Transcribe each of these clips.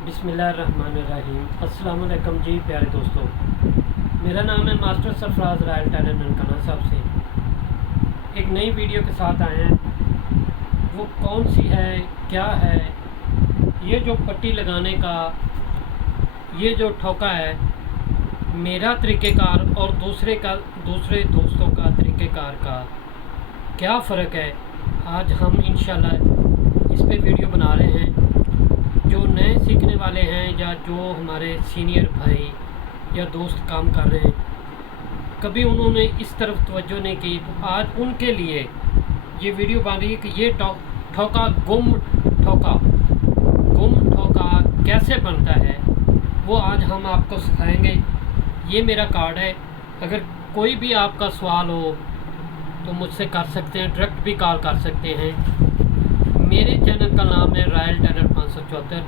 बिस्मिल्लाहिर्रहमानिर्रहीम। अस्सलाम वालेकुम जी प्यारे दोस्तों, मेरा नाम है master Sarfaraz royal tailor Nankana Sahib से एक नई वीडियो के साथ आए हैं। वो कौन सी है, क्या है, ये जो पट्टी लगाने का ये जो ठोका है, मेरा तरीक़ेकार और दूसरे दोस्तों का तरीक़ेकार का क्या फ़र्क है, आज हम इंशाल्लाह इस पे वीडियो बना रहे हैं। जो नए सीखने वाले हैं या जो हमारे सीनियर भाई या दोस्त काम कर रहे हैं, कभी उन्होंने इस तरफ तवज्जो नहीं की, तो आज उनके लिए ये वीडियो बन रही है कि ये ठोका गुम ठोका कैसे बनता है, वो आज हम आपको सिखाएंगे। ये मेरा कार्ड है, अगर कोई भी आपका सवाल हो तो मुझसे कर सकते हैं, डायरेक्ट भी कॉल कर सकते हैं। मेरे चैनल का नाम है रॉयल टेलर 574।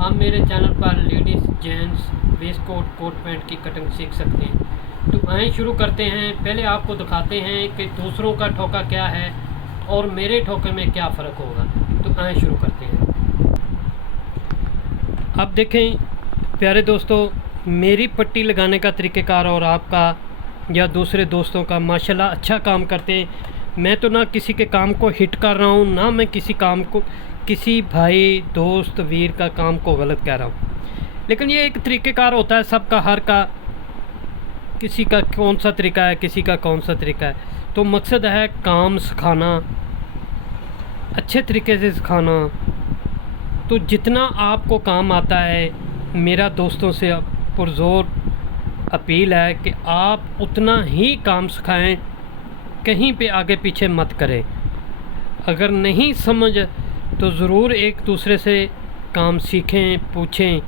आप मेरे चैनल पर ladies gents waistcoat pant की कटिंग सीख सकते हैं। तो आए शुरू करते हैं। पहले आपको दिखाते हैं कि दूसरों का ठोका क्या है और मेरे ठोके में क्या फ़र्क होगा। तो आए शुरू करते हैं। अब देखें प्यारे दोस्तों, मेरी पट्टी लगाने का तरीक़ेकार और आपका या दूसरे दोस्तों का माशाल्लाह अच्छा काम करते हैं। मैं तो ना किसी के काम को हिट कर रहा हूँ, ना मैं किसी भाई दोस्त वीर का काम को गलत कह रहा हूँ, लेकिन ये एक तरीक़ेकार होता है सबका, हर का किसी का कौन सा तरीका है, किसी का कौन सा तरीका है। तो मकसद है काम सिखाना, अच्छे तरीके से सिखाना। तो जितना आपको काम आता है, मेरा दोस्तों से पुरज़ोर अपील है कि आप उतना ही काम सिखाएं, कहीं पे आगे पीछे मत करें। अगर नहीं समझ तो ज़रूर एक दूसरे से काम सीखें, पूछें।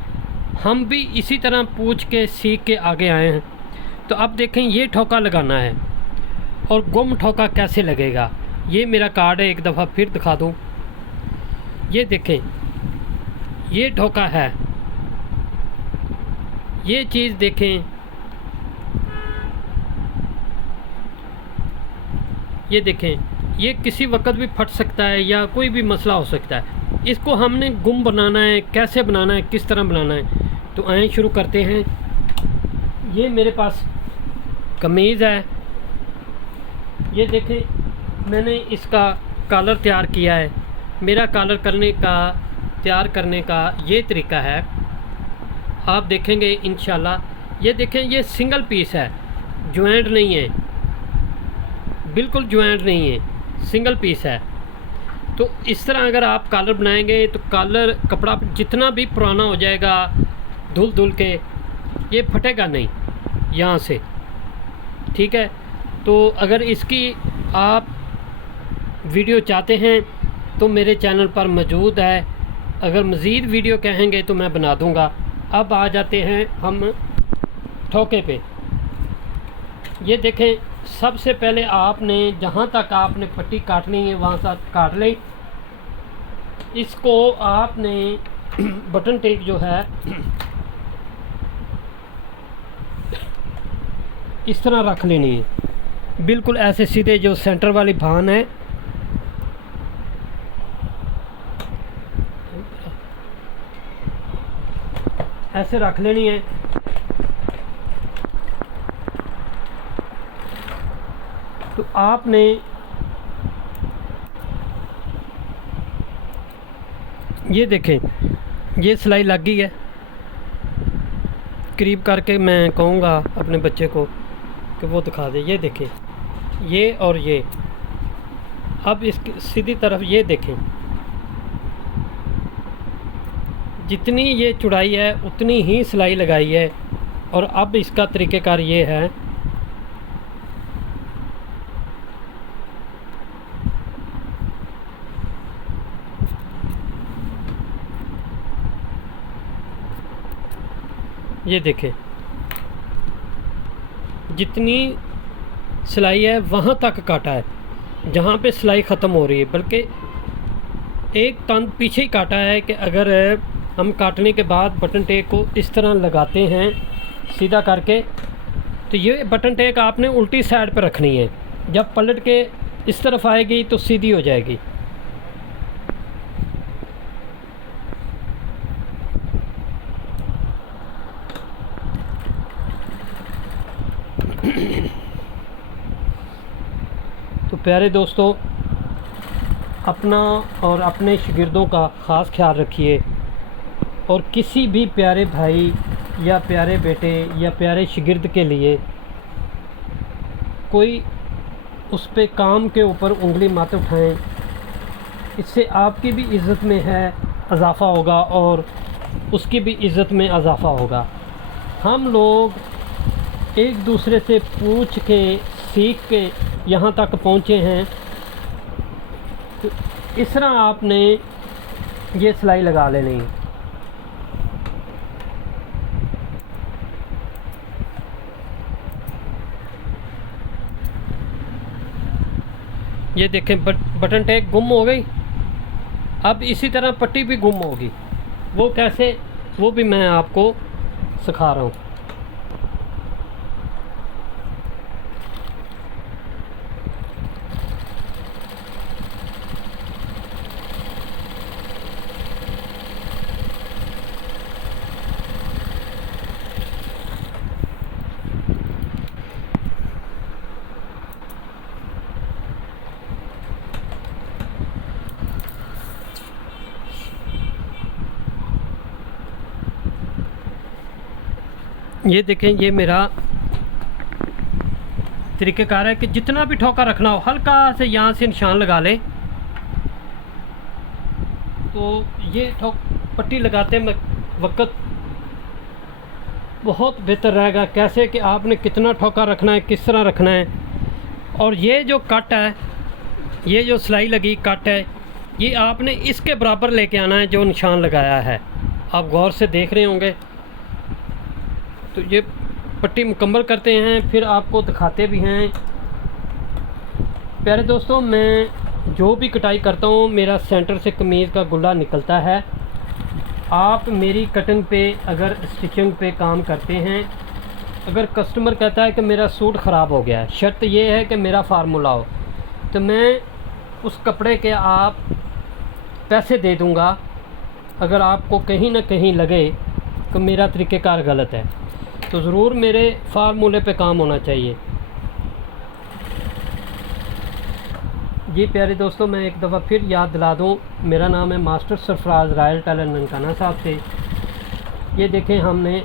हम भी इसी तरह पूछ के सीख के आगे आए हैं। तो अब देखें ये ठोका लगाना है और गुम ठोका कैसे लगेगा। ये मेरा कार्ड है, एक दफ़ा फिर दिखा दूँ। ये देखें, ये ठोका है, ये चीज़ देखें, ये देखें, ये किसी वक्त भी फट सकता है या कोई भी मसला हो सकता है। इसको हमने गुम बनाना है, कैसे बनाना है, किस तरह बनाना है। तो आए शुरू करते हैं। ये मेरे पास कमीज़ है, ये देखें मैंने इसका कॉलर तैयार किया है। मेरा कॉलर तैयार करने का ये तरीका है, आप देखेंगे इंशाल्लाह। ये देखें, ये सिंगल पीस है, जॉइंट नहीं है, बिल्कुल जॉइंट नहीं है, सिंगल पीस है। तो इस तरह अगर आप कॉलर बनाएंगे तो कॉलर कपड़ा जितना भी पुराना हो जाएगा धुल के, ये फटेगा नहीं यहाँ से, ठीक है। तो अगर इसकी आप वीडियो चाहते हैं तो मेरे चैनल पर मौजूद है। अगर मज़ीद वीडियो कहेंगे तो मैं बना दूँगा। अब आ जाते हैं हम ठोके पे। ये देखें, सबसे पहले आपने जहाँ तक आपने पट्टी काटनी है वहाँ तक काट लें। इसको आपने बटन टेप जो है इस तरह रख लेनी है, बिल्कुल ऐसे सीधे, जो सेंटर वाली भान है ऐसे रख लेनी है। तो आपने ये देखें, ये सिलाई लग गई है। करीब करके मैं कहूँगा अपने बच्चे को कि वो दिखा दे। ये देखें, ये और ये। अब इसकी सीधी तरफ ये देखें, जितनी ये चौड़ाई है उतनी ही सिलाई लगाई है। और अब इसका तरीक़ेकार ये है, ये देखें, जितनी सिलाई है वहाँ तक काटा है, जहाँ पे सिलाई ख़त्म हो रही है, बल्कि एक तंद पीछे ही काटा है। कि अगर हम काटने के बाद बटन टेप को इस तरह लगाते हैं सीधा करके, तो ये बटन टेप आपने उल्टी साइड पर रखनी है। जब पलट के इस तरफ आएगी तो सीधी हो जाएगी। तो प्यारे दोस्तों, अपना और अपने शागिर्दों का ख़ास ख्याल रखिए, और किसी भी प्यारे भाई या प्यारे बेटे या प्यारे शागिर्द के लिए कोई उस पे काम के ऊपर उंगली मत उठाएं। इससे आपकी भी इज़्ज़त में है इजाफ़ा होगा और उसकी भी इज़्ज़त में इजाफ़ा होगा। हम लोग एक दूसरे से पूछ के सीख के यहाँ तक पहुँचे हैं। तो इस तरह आपने ये सिलाई लगा लेनी। ये देखें बटन टैग गुम हो गई। अब इसी तरह पट्टी भी गुम होगी। वो कैसे, वो भी मैं आपको सिखा रहा हूँ। ये देखें, ये मेरा तरीक़ेकार है कि जितना भी ठोका रखना हो हल्का से यहाँ से निशान लगा लें। तो ये पट्टी लगाते वक्त बहुत बेहतर रहेगा। कैसे कि आपने कितना ठोका रखना है, किस तरह रखना है। और ये जो कट है, ये जो सिलाई लगी कट है, ये आपने इसके बराबर लेके आना है जो निशान लगाया है। आप गौर से देख रहे होंगे। तो ये पट्टी मुकम्मल करते हैं, फिर आपको दिखाते भी हैं। प्यारे दोस्तों, मैं जो भी कटाई करता हूँ मेरा सेंटर से कमीज़ का गुल्ला निकलता है। आप मेरी कटिंग पे अगर स्टिचिंग पे काम करते हैं, अगर कस्टमर कहता है कि मेरा सूट ख़राब हो गया है, शर्त ये है कि मेरा फार्मूला हो, तो मैं उस कपड़े के आप पैसे दे दूँगा। अगर आपको कहीं ना कहीं लगे कि मेरा तरीक़ेकार गलत है, तो ज़रूर मेरे फार्मूले पे काम होना चाहिए। जी प्यारे दोस्तों, मैं एक दफ़ा फिर याद दिला दूँ, मेरा नाम है master Sarfaraz royal tailor Nankana Sahib से। ये देखें, हमने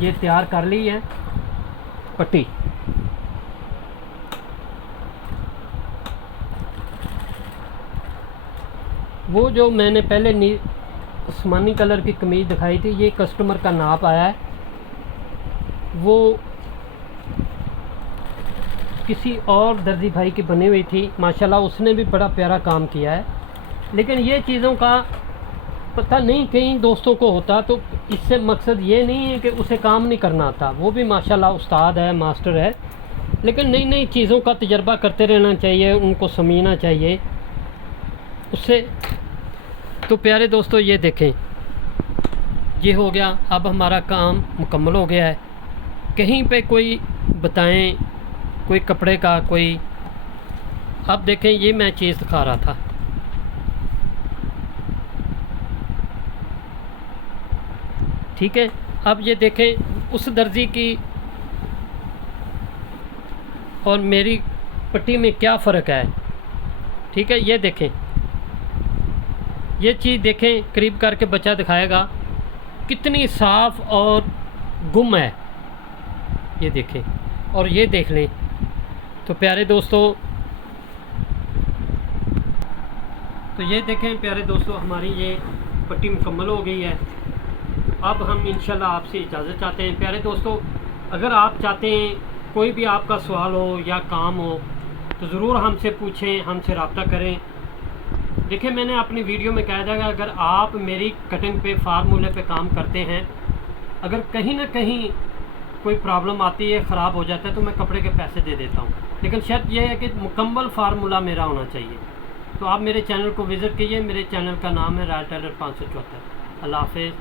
ये तैयार कर ली है पट्टी। वो जो मैंने पहले आसमानी कलर की कमीज़ दिखाई थी, ये कस्टमर का नाप आया है। वो किसी और दर्जी भाई की बनी हुई थी, माशाल्लाह उसने भी बड़ा प्यारा काम किया है। लेकिन ये चीज़ों का पता नहीं कई दोस्तों को होता, तो इससे मकसद ये नहीं है कि उसे काम नहीं करना आता। वो भी माशाल्लाह उस्ताद है, मास्टर है, लेकिन नई नई चीज़ों का तजर्बा करते रहना चाहिए, उनको समझना चाहिए उससे। तो प्यारे दोस्तों, ये देखें, ये हो गया। अब हमारा काम मुकम्मल हो गया है। कहीं पे कोई बताएं कोई कपड़े का कोई, अब देखें, ये मैं चीज़ दिखा रहा था। ठीक है, अब ये देखें उस दर्जी की और मेरी पट्टी में क्या फ़र्क है। ठीक है, ये देखें, ये चीज़ देखें, करीब करके बच्चा दिखाएगा कितनी साफ़ और गुम है। ये देखें और ये देख लें। तो प्यारे दोस्तों, तो ये देखें प्यारे दोस्तों, हमारी ये पट्टी मुकम्मल हो गई है। अब हम इंशाल्लाह आपसे इजाज़त चाहते हैं। प्यारे दोस्तों, अगर आप चाहते हैं कोई भी आपका सवाल हो या काम हो, तो ज़रूर हमसे पूछें, हमसे रब्ता करें। देखिए, मैंने अपनी वीडियो में कहा था कि अगर आप मेरी कटिंग पे फार्मूले पे काम करते हैं, अगर कहीं ना कहीं कोई प्रॉब्लम आती है, ख़राब हो जाता है, तो मैं कपड़े के पैसे दे देता हूँ। लेकिन शर्त यह है कि मुकम्मल फार्मूला मेरा होना चाहिए। तो आप मेरे चैनल को विज़िट कीजिए। मेरे चैनल का नाम है रॉयल टेलर 574। अल्लाह हाफ़िज़।